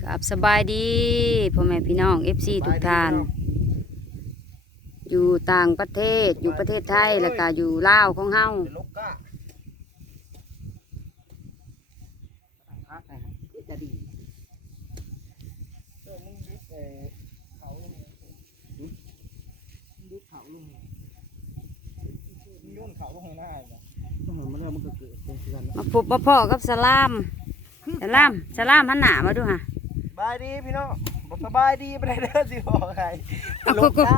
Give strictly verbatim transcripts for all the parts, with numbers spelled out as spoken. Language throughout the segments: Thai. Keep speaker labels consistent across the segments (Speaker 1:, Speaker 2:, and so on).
Speaker 1: กับสบายดีพ่อแม่พี่น้องเอฟซีทุกท่านอยู่ต่างประเทศอยู่ประเทศไทยแล้วก็อยู่ลาวของเฮามาพบมาพ่อกับสลามสลามสลามหันหน้ามาดูฮะ
Speaker 2: สบายดีพี่น้องบอกสบายดีไปได้เด้อสิบอกใครลูกจ้า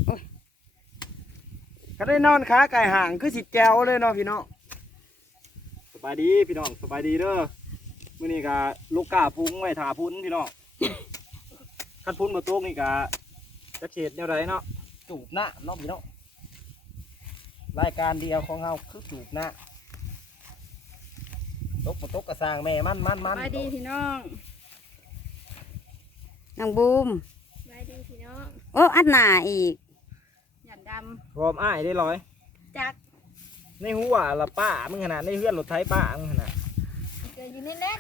Speaker 2: ก็ได้นอนขาไก่ห่างคือสิแจวเลยเนาะพี่น้องสบายดีพี่น้องสบายดีเด้อมื้อนี้ก็ลูกกาพุงไว้ถาพุ้นพี่น้องคันพุ้นมาโต๊ะนี่ก็จะเฉดแนวใดเนาะจูบหน้าเนาะพี่น้องรายการเดียวของเราคือจูบหน้าตกมาตกกระสางแม่มันมันมัน
Speaker 3: สบายดีพี่น้อง
Speaker 1: นางบูม
Speaker 3: สบายดีพี่น้อง
Speaker 1: โอ้อัดหน้าอีก
Speaker 3: หยันด
Speaker 2: พร้อมอ้ายได้ร้อย
Speaker 3: ำจัก
Speaker 2: ในหัวละป้ามึงขนาดในเพื่อนรถไถป้ามึงขนาด
Speaker 3: เกิดอยู่ในเล่น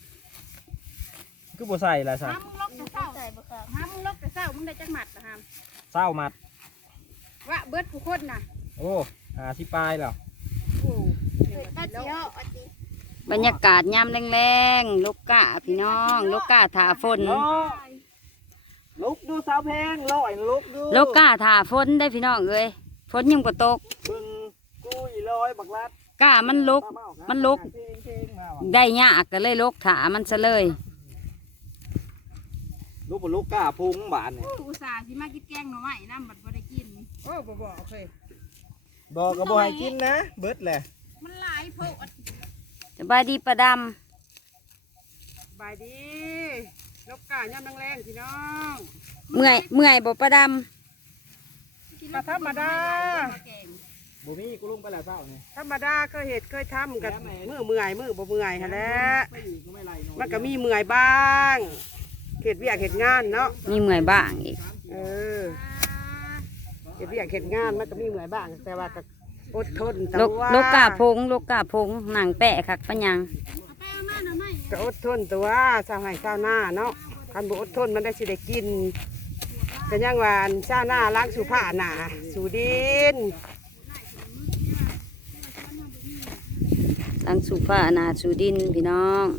Speaker 2: คือบ่ใส่ละซะ
Speaker 3: ห้ามมึงลกแต่เศร้าใส่บ่ครับห้ามมึงลกแต่เศร้ามึงได้จักหมัดนะฮาม
Speaker 2: เศร้ามัด
Speaker 3: ว่าเบิดผู้คนน่ะ
Speaker 2: โอ้หาสิปลายแล้ว
Speaker 3: โอ้ตัดเสียว
Speaker 1: บรรยากาศยามแรงๆลูกกะพี่น้องลูกกะถาฝน
Speaker 2: ลุกดูสาวแพงลอยลุกดู
Speaker 1: ลูกกะถาฝนได้พี่น้องเอ้ยฝนยังบ่ตก
Speaker 2: บึงกูอีลอยบักลัด
Speaker 1: กะมันลุกมันลุกได้ยากก็เลยลุกถามันซะเลย
Speaker 2: ลูกบ่ลูกกะพุงบานนี่
Speaker 3: อุตส่าห์สิมากินแกงหน่อไม้น้ำบัดบ่ได้กินโอ้บ่บ่โอเค
Speaker 2: บอกก็บ่ให้กินนะเบิดแหละ
Speaker 3: มันหลายโพด
Speaker 1: สบายดีประด
Speaker 3: ำสบายดีลกกาย่ำแรงๆพี่น้อง
Speaker 1: ำเมื่อยเมื่อยบ่ประด
Speaker 3: ำธรรมดา
Speaker 2: บ่มีกูลงไปแล้วเจ้านี่
Speaker 3: ธรรมดาเคยเห็ดเคยทำกันมือเมื่อยมือบ่เมื่อยฮะแล้วมันก็มีเมื่อยบ้างเห็ดเวียกเห็ดงานเนาะ
Speaker 1: มีเมื่อยบ้างอีก
Speaker 3: เออเห็ดเวียกเห็ดงานมันก็มีเมื่อยบ้างแต่ว่าก็อดทนแต่ว่า
Speaker 1: ลูกกาพงลูกกาพงหนังแปะคักปัญญัง
Speaker 3: ก็อดทนตัวชาวไร่ชาวนาเนาะคันบ่อดทนมันได้สิได้กินก็ยังว่าชาวนาล้างสู่ผ้าหนาสู่ดิน
Speaker 1: ล้างสู่ผ้าหนาสู่ดินพี่น้อง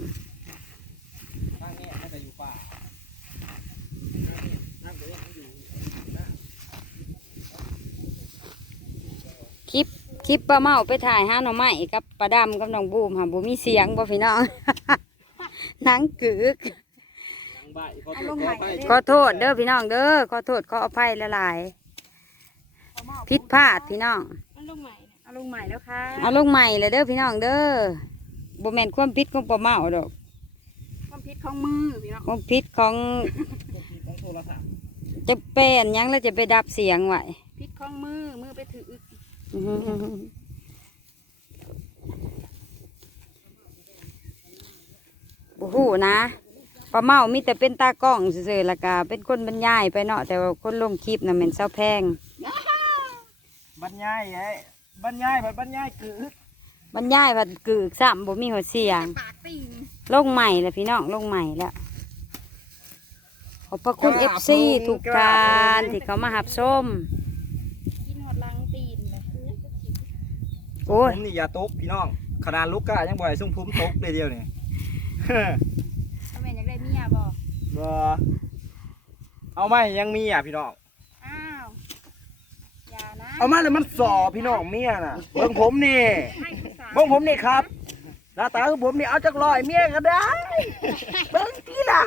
Speaker 1: คลิปคลิปป้าเมาไปถ่ายห้าหน่อไม้กับป้าดำกับน้องบูมค่ะบูมีเสียงบ่พี่น้องนังกึกขอโทษเด้อพี่น้องเด้อขอโทษขออภัยหลายๆผิดพลาดพี่น้อง
Speaker 3: เอาลงใหม่เอาลงใหม่แล้วค่ะ
Speaker 1: เอาลงใหม่เลยเด้อพี่น้องเด้อบ่แม่นความผิดของป้าเมาดอก
Speaker 3: ความผิดของมือพี่น้อง
Speaker 1: ความผิดของจะเป็นยังแล้วจะไปดับเสียงไว้
Speaker 3: ผิดของมือมือไปถือ
Speaker 1: บูฮูนะป้าเมามีแต่เป็นตากล้องเฉยๆละกาเป็นคนบรรยายไปเนาะแต่ว่าคนลงคลิปน่ะเป็นเศร้าแพง
Speaker 2: บรรยายไอ้บรรยายแบบบรรยายคือ
Speaker 1: บบรรยายผัดกึกซ้ำบ่มีหัวเสียงลงใหม่แล้วพี่น้องลงใหม่แล้วขอบพระคุณเอฟซีทุกท่านที่เขามาหับส้ม
Speaker 2: โอ้ยผมนี่อย่าตกพี่น้องขนาดลูกกะยังบ่อยซุ่มพุ่มตกเลยเดียวนี่
Speaker 3: ทำไมอยากได้เมียบ่
Speaker 2: บ่เอาไหมยังมีอ่ะพี่น้อง
Speaker 3: อ้าวอย่านะ
Speaker 2: เอามาเลยมันสอพี่น้องเมียน่ะเบิ่งผมนี่เบิ่งผมนี่ครับหน้าตาคือผมนี่เอาจักร้อยเมียก็ได้เบิ่งที่ล่ะ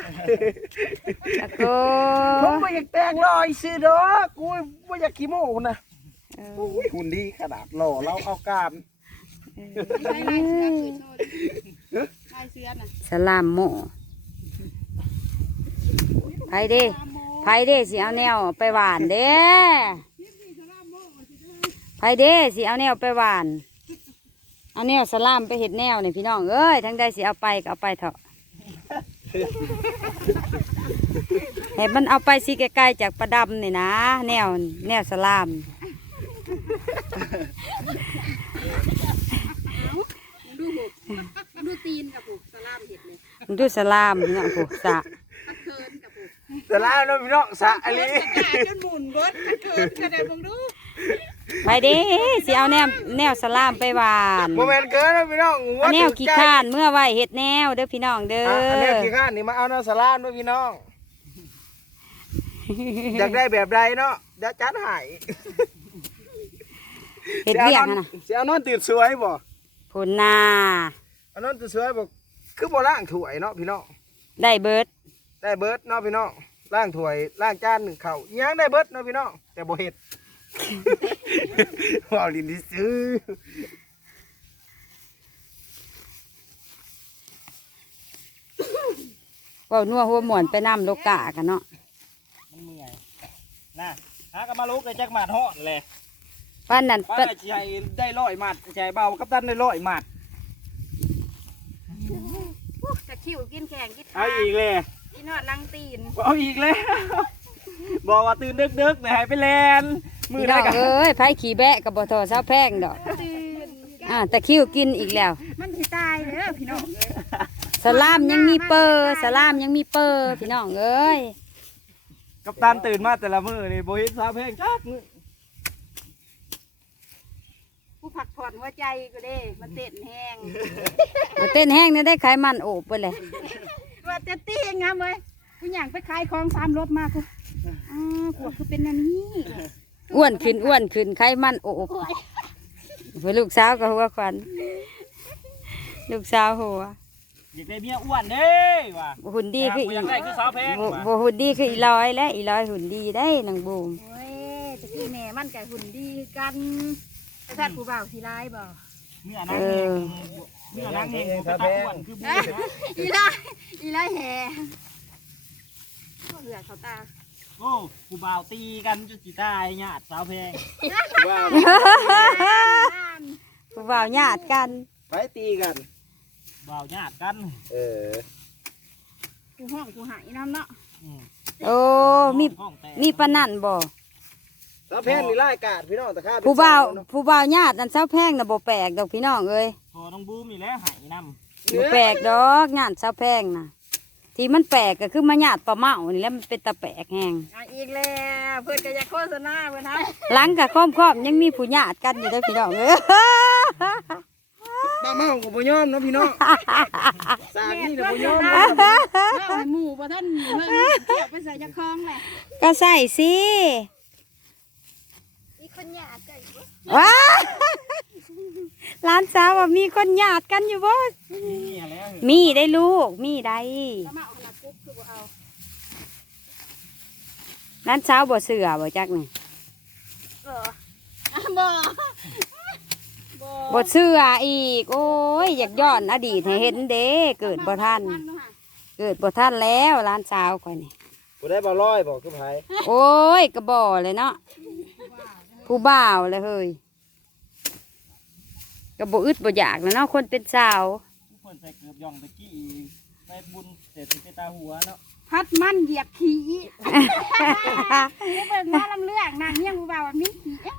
Speaker 2: ผมไม่อยากแต่งร้อยซื้อดอกกูไม่อยากขี้โม้นะหุ่นดีขนาดหล่อเราเอาการ
Speaker 1: สลามโมไผเด้ไผเด้สิเอาแนวไปหวานเด้ไผเด้สิเอาแนวไปหวานเอาแนวสลามไปเห็ดแนวเนี่ยพี่น้องเอ้ยทั้งได้สิเอาไปก็เอาไปเถอะเห็นมันเอาไปสิใกล้ๆจากประดำนี่นะแนวแนวสลาม
Speaker 3: ดูตีนกับผูกสลามเห็ดเลย
Speaker 1: ดูสลามเนาะผูกสะ
Speaker 2: แต่ละน้องพี่น้องสะอะไร
Speaker 3: จนหมุนเบิดเกิดกระเด็นมึงดู
Speaker 1: ไปเด้สิเอาแนวแนวสลามไปหวาน
Speaker 2: โมเมนต์เกินน้องพี่น้อง
Speaker 1: เอาแนวขี้ข้านเมื่อไว้เฮ็ดแนวเด้อพี่น้องเด้อ
Speaker 2: อ่ะ
Speaker 1: อ
Speaker 2: อันนี้ขี้ข้านนี่มาเอาน้ำสลามด้วยพี่น้อง อยากได้แบบใดเนาะเดี๋ยวจัดให้
Speaker 1: เฮ็ดเวียกหั่นน่ะ
Speaker 2: เสียนอนตื่นสวยบ่
Speaker 1: พุ่นน่ะ
Speaker 2: อันนั้นตื่นสวยบ่คือบ่ล้างถ้วยเนาะพี่น้อง
Speaker 1: ได้เบิด
Speaker 2: ได้เบิดเนาะพี่น้องล้างถ้วยล้างจานหนึ่งข้าวอิหยังได้เบิดเนาะพี่น้องแต่บ่เฮ็ด ว้าวลินดิซื้อ
Speaker 1: เว้านัวหัวหมวนไปนำโลกากันเนาะ
Speaker 2: มันเมื่อยน่ะหากันมาลุกเลยจักหมัดฮอดแหละ
Speaker 1: ป้านนั้น
Speaker 2: ป้า
Speaker 1: ป้า
Speaker 2: ใจได้ร้อยหมัดใจเบากับตันได้ร้อยหมัด
Speaker 3: จะคิวกินแข่งกิน
Speaker 2: เอาอีกเลย
Speaker 3: กินนอดลังตีน
Speaker 2: เอาอีกแล้วบอกว่าตื่นดึกๆเนี่ยให้ไปแลนมือ
Speaker 1: พี่น้
Speaker 2: ได้
Speaker 1: อง
Speaker 2: กัน
Speaker 1: เอ้ยไผขี่แบะกับบ่ทอเช้าแพงดอก
Speaker 3: ตื่น
Speaker 1: อ่าตะคริวกินอีกแล้ว
Speaker 3: มันสิตายเด้อพี่น้อง
Speaker 1: สลามยังมีเปอร์สลามยังมีเปอร์พี่น้องเอ้ย
Speaker 2: กับตันตื่นมาแต่ละมือนี่โบฮิตซาเพลงจักมือ
Speaker 3: ผู้ผักผ่อนหัวใจก็เด้มันเต้นแห้ง
Speaker 1: บ่เต้นแห้งเนี่ยได้ไขมันโอบไปเลย
Speaker 3: ว่าจะตีงามเลยกูอยากไปขายของสามรถมากูอ่ากูคือเป็นอันนี้
Speaker 1: อ้วนขึ้นอ้วนขึ้นไขมันโอบเพื่อลูกสาวก็หัวควันลูกสาวหัว
Speaker 2: อยากได้เมียอ้วนเด้ว่ะ
Speaker 1: บ่หุ่นดีคืออี
Speaker 2: อยากได้คือสาวแพง
Speaker 1: บ่
Speaker 2: ว่ะ
Speaker 1: บ่หุ่นดีคืออีลอยและอีลอยหุ่นดีได้นางบูม
Speaker 3: โอ้ยจะพี่แม่มันกับหุ่นดีกันไอ้ท่านผู้บ่าวสีร้ายบ่
Speaker 2: เมียนั่งเองเมียนั่งเองเป็นตาอ้วนคือบูนะ
Speaker 3: อีไล่อีไล่แห่เหลือเขาตา
Speaker 2: โอ้กูบ่าวตีกันจุดจีตายญาติสาวแพงว่า
Speaker 1: ผู้บ่าวญาติกัน
Speaker 2: ไปตีกันบ่าวญาติกันเออ
Speaker 3: กูห้องกูหายน้ำเนาะ
Speaker 1: โอ้มีมีปานนั่นบ่
Speaker 2: สาวแพงนี่ไล่กาดพี่น้องตะข้า
Speaker 1: ผู้บ่าวผู้บ่าวญาตินั่นเช้าแพงน่ะบ่แปลกดอกพี่น้องเอ้ย
Speaker 2: พอน้องบูมนี่แหละหายน้ำ
Speaker 1: บ่แปลกดอกญาติเช้าแพงน่ะที่มันแปลกก็คือมาญาติปลาเมานี่แหล้วมันเป็นตะแปลกแฮง
Speaker 3: อ่ะอีกแล้วเพื่อนก็จะโฆษณาเพื่อนนะ
Speaker 1: หลังกับค้อมๆยังมีผู้ญาติกันอยู่เด้อพี่น้องเอ้ย
Speaker 2: บ้าเมากับบ่ยอมเนาะพี่น้องสากนี่เดี๋ยวบ่ยอม
Speaker 3: เอาให้หมู่บ่ท่านเพิ่นเกี่ยวไปใส่ยาคลองแหละ
Speaker 1: ก็ใส่สิ
Speaker 3: มีคนหยาดกันอยู่
Speaker 1: ว้าหลานสาวว่ามีคนญาติกันอยู่บ่
Speaker 2: นี่แล้ว
Speaker 1: มีได้ลูกมีได้
Speaker 3: ถ้ามาเอาขนาดกุ๊บคือบ่เอา
Speaker 1: หลานสาวบ่เสือบ่จักนี่
Speaker 3: เอออ่ะบ่บ่
Speaker 1: บ่เสืออีกโอ้ยอยากย้อนอดีตให้เห็นเด้เกิดบ่ทันเกิดบ่ทันแล้วหลานสาวข่อยนี่
Speaker 2: บ่ได้บ่ร้อยบอกคือไผ
Speaker 1: โอ้ยกระบ่เลยเนาะผู้บ่าวเลยเฮ้ยกระบ่อึดบ่อยากแล้วเนาะคนเป็นสาว
Speaker 2: ทุกคนใส่เกือบย่องตะกี้ใส่บุญเสร็จสิไปตาหัวเนาะ
Speaker 3: พัดมันเหยียบขี้ได้เบิ่งว่าลำเลือกนางเฮียงผู้บ่าวว่ามีขี้เอ๊ะ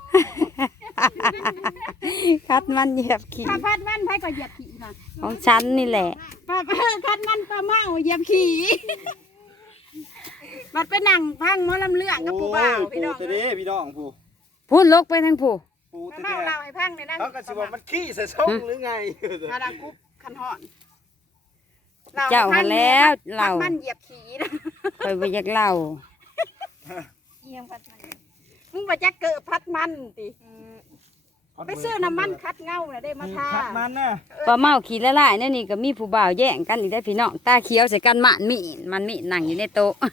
Speaker 1: คัดมันเหยียบขี้
Speaker 3: ถ้าพัดมันไผก็เหยียบขี้น่ะ
Speaker 1: ของฉันนี่แหละ
Speaker 3: ป้าพัดมันปลาเมาเหยียบขี้มันไปนั่งพังหมอลำเลือกกับผู้บ่าวพี่น้อง
Speaker 2: ปูตัวนี้พี่น้องผู้
Speaker 1: พูดลกไปทางผู้
Speaker 2: ปู
Speaker 3: ป
Speaker 2: ตั
Speaker 3: ลาว เมา
Speaker 2: นี้
Speaker 3: เราให้พังเลยนะ
Speaker 2: เขาก็สิว่ามันขี้ใส่ช่องหรือไง
Speaker 3: มาดังกุ๊บคันหอน
Speaker 1: เจ้าหันแล้วเรา
Speaker 3: พัดมันเหยียบขี้นะ
Speaker 1: คอยไปอยากเล่า
Speaker 3: เอียงพัดมันมึงบ่จักเกิดพัดมันติไปซื้อน้ำมันคัดเงาน่ะได้มาทา
Speaker 2: คัดมันน่ะ
Speaker 1: ปลาเมาขี่ละลายนั่นนี่ก็มีผู้บ่าวแย่งกันอีกได้อพี่น้องตาเขียวใส่กันหมันมีดมันมีดนั่งอยู่ในโต๊ะ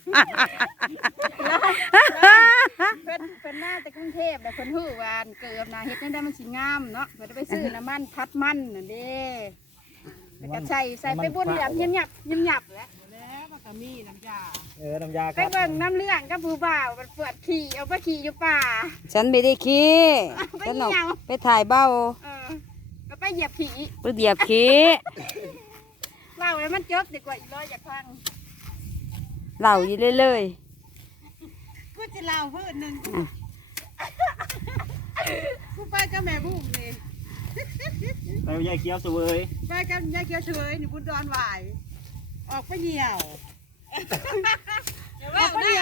Speaker 3: เพิ่นเพิ่นมาแต่กรุงเทพแต่เพิ่นฮู้ว่าเกิดน่ะเฮ็ดจังได๋มันสิงามเนาะเพิ่นไปซื้อน้ำมันพัดมันน่ะเด้แล้วก็ใส่ใส่ไปบุญแบบเงียบๆเงียบๆแหละแล้วมันก็มีน้ำยา
Speaker 2: เออน้ำยา
Speaker 3: ไปเบิ่งน้ำเรื่องกับผู้บ่าวมันเปิดขี่เอาไปขี่อยู่ป่า
Speaker 1: ฉันไม่ได้ขี้
Speaker 3: ไป
Speaker 1: ฉัน
Speaker 3: เหี่
Speaker 1: ออก
Speaker 3: ยว
Speaker 1: ไปถ่ายเบ้า
Speaker 3: เออก็ไปเหยียบขี่
Speaker 1: ไปเหยียบขี้
Speaker 3: เล่าแล้วมันจบดีกว่าอีกร้อยอย่าพัง
Speaker 1: เหล่าอยู่เลย
Speaker 3: กูจะเล่าเพื่อนหนึ่งกูไปกับแม่บุ้งนี่
Speaker 2: เราใหญ่เกี้ยวสวย
Speaker 3: ไปกับยายเกียวเฉยนี่บุญดอนไหวออกไปเหี่ยวอย่าว่าเดียว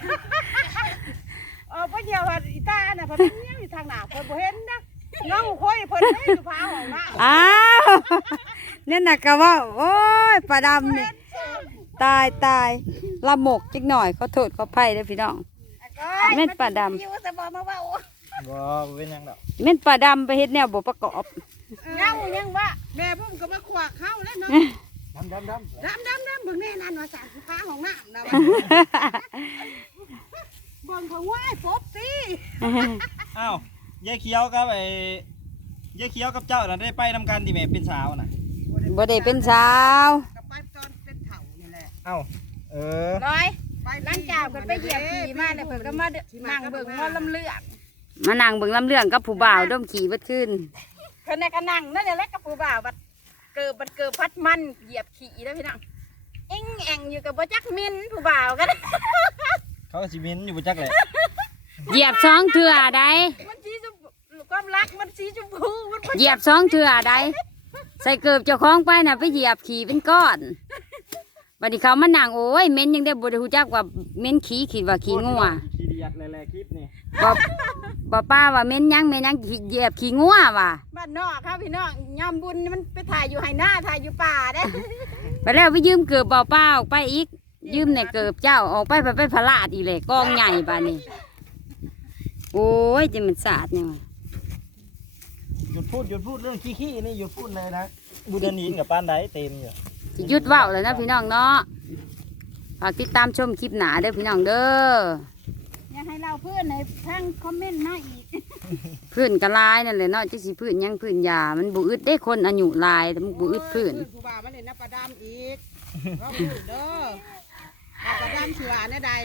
Speaker 3: เออพ่อเดียวว่าอีตาน่ะเพิ่นเป็นยังอยู่ทางหน้าเพิ่นบ่เห็นนะเงาค่อยเพิ่นได้อยู่พาห้องน้ำ
Speaker 1: อ้าวเนี่ยน่ะก็ว่าโอ้ยปลาดำนี่ตายตายละหมกจิกหน่อยเขาโทษเขาไผ่เด้อพี่น้องแม่นปลาดำ
Speaker 3: อยู่แต่บ่มาเว้า
Speaker 2: บ่เป็นยังดอก
Speaker 1: แม่นปลาดำไปเฮ็ดแนวบ่ประกอบ
Speaker 3: เงายังว่าแม่ผมก็มาขวากเข้าแล้วเนาะ
Speaker 2: ดำดำดำ
Speaker 3: ดำดำดำเบิ่งแน่นั่นว่าสามสิพาห้องน้ำนะเบิ่งเขาว่าปบสิ
Speaker 2: อ้าวยายเขียวกับไอ้ยายเขียวกับเจ้าน่ะได้ไปนำกันที่แม่เป็นสาวน่ะ
Speaker 1: บ่ได้เป็นสาว
Speaker 3: ก็ไปตอนเป็นเฒ่านี่แหละ
Speaker 2: เอ้าเออ
Speaker 3: ร้อยหลังจากเพิ่นไปเหยียบขี่มาเนี่ยเพิ่นก็มานั่งเบิ่งงอลำเลือก
Speaker 1: มานั่งเบิ่งลำเรื่องกับผู้บ่าวด้มขี่บัดขึ้น
Speaker 3: เพิ่นน่ะก็นั่งนั่นแหละกับผู้บ่าวบัดเกิดบัดเกิดพัดมันเหยียบขี่แล้วพี่น้องเอ็งแองอยู่กับบ่จักมินผู้บ่าวกัน
Speaker 2: เขาก็สิเม้นอยู่บ่จักแหละ
Speaker 1: เหยียบสองเถื่อใด
Speaker 3: มันสีชมพูความรักมันสีชมพูมันบ่
Speaker 1: เหยียบสองเถื่อใดใส่เกือบเจ้าของไปน่ะไปเหยียบขี่เป็นก้อนบัดนี้เขามานั่งโอ้ยเม้นยังได้บ่ได้ฮู้จักว่าเม้นขี้คิดว่าขี้งัว
Speaker 2: ขี้เดียดแลๆคลิปนี่
Speaker 1: บ่บ่ป้าว่าเม้นยังเม้นยังเหยียบขี้งัวว่ะ
Speaker 3: บ้านนอกครับพี่น้องยามบุญมันไปถ่ายอยู่ไหหน้าถ่ายอยู่ป่าเด้
Speaker 1: ไปแล้วไปยืมเกือบเบาเป้าออกไปอีกยืมในเกือบเจ้าออกไปไปไปพลาดอีเลยกองใหญ่บานนี้โอ้ยจะมันสาดเนี่ยวะ
Speaker 2: หยุดพูดหยุดพูดเรื่องขี้ๆนี่หยุดพูดเลยนะบุญนีกับปานใดเต็มอยู่
Speaker 1: สิหยุดเว้าแล้วนะพี่น้องเนาะฝากติดตามชมคลิปหนาเด้อพี่น้องเด้อ
Speaker 3: อยากให้เราเพื่อนในทางคอมเมนต์มาอีก
Speaker 1: พื้นกระลายนั่นแหละเนาะจักสิพื้นหยังพื้นยามันบุอึดได้คนอายุหลายแต่มันบุอึดพื้น
Speaker 3: ผู้บ่าวมันเล่นน้ำปลาดำอีกก็พูดเด้อปลาดำเสือเนี่ยใด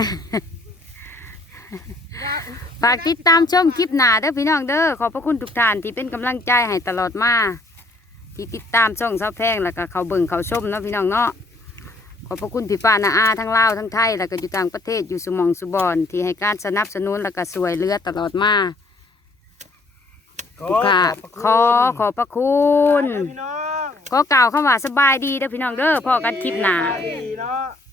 Speaker 1: ฝากติดตามชมคลิปหนาเด้อพี่น้องเด้อขอบพระคุณทุกท่านที่เป็นกำลังใจให้ตลอดมาที่ติดตามช่องเสาแพงแล้วก็เขาเบิ่งเขาชมเนาะพี่น้องเนาะขอบพระคุณพี่ป้านาอาทั้งลาวทั้งไทยแล้วก็อยู่ต่างประเทศอยู่สมองสุบอนที่ให้การสนับสนุนแล้วก็สวยเรือตลอดมาทุกค่ะขอขอบพระคุณ
Speaker 2: พี่น้อง
Speaker 1: ก็กล่าวคำว่าสบายดีเด้อพี่น้องเด้อพ่อกันคลิปหนา
Speaker 2: ดีเนาะ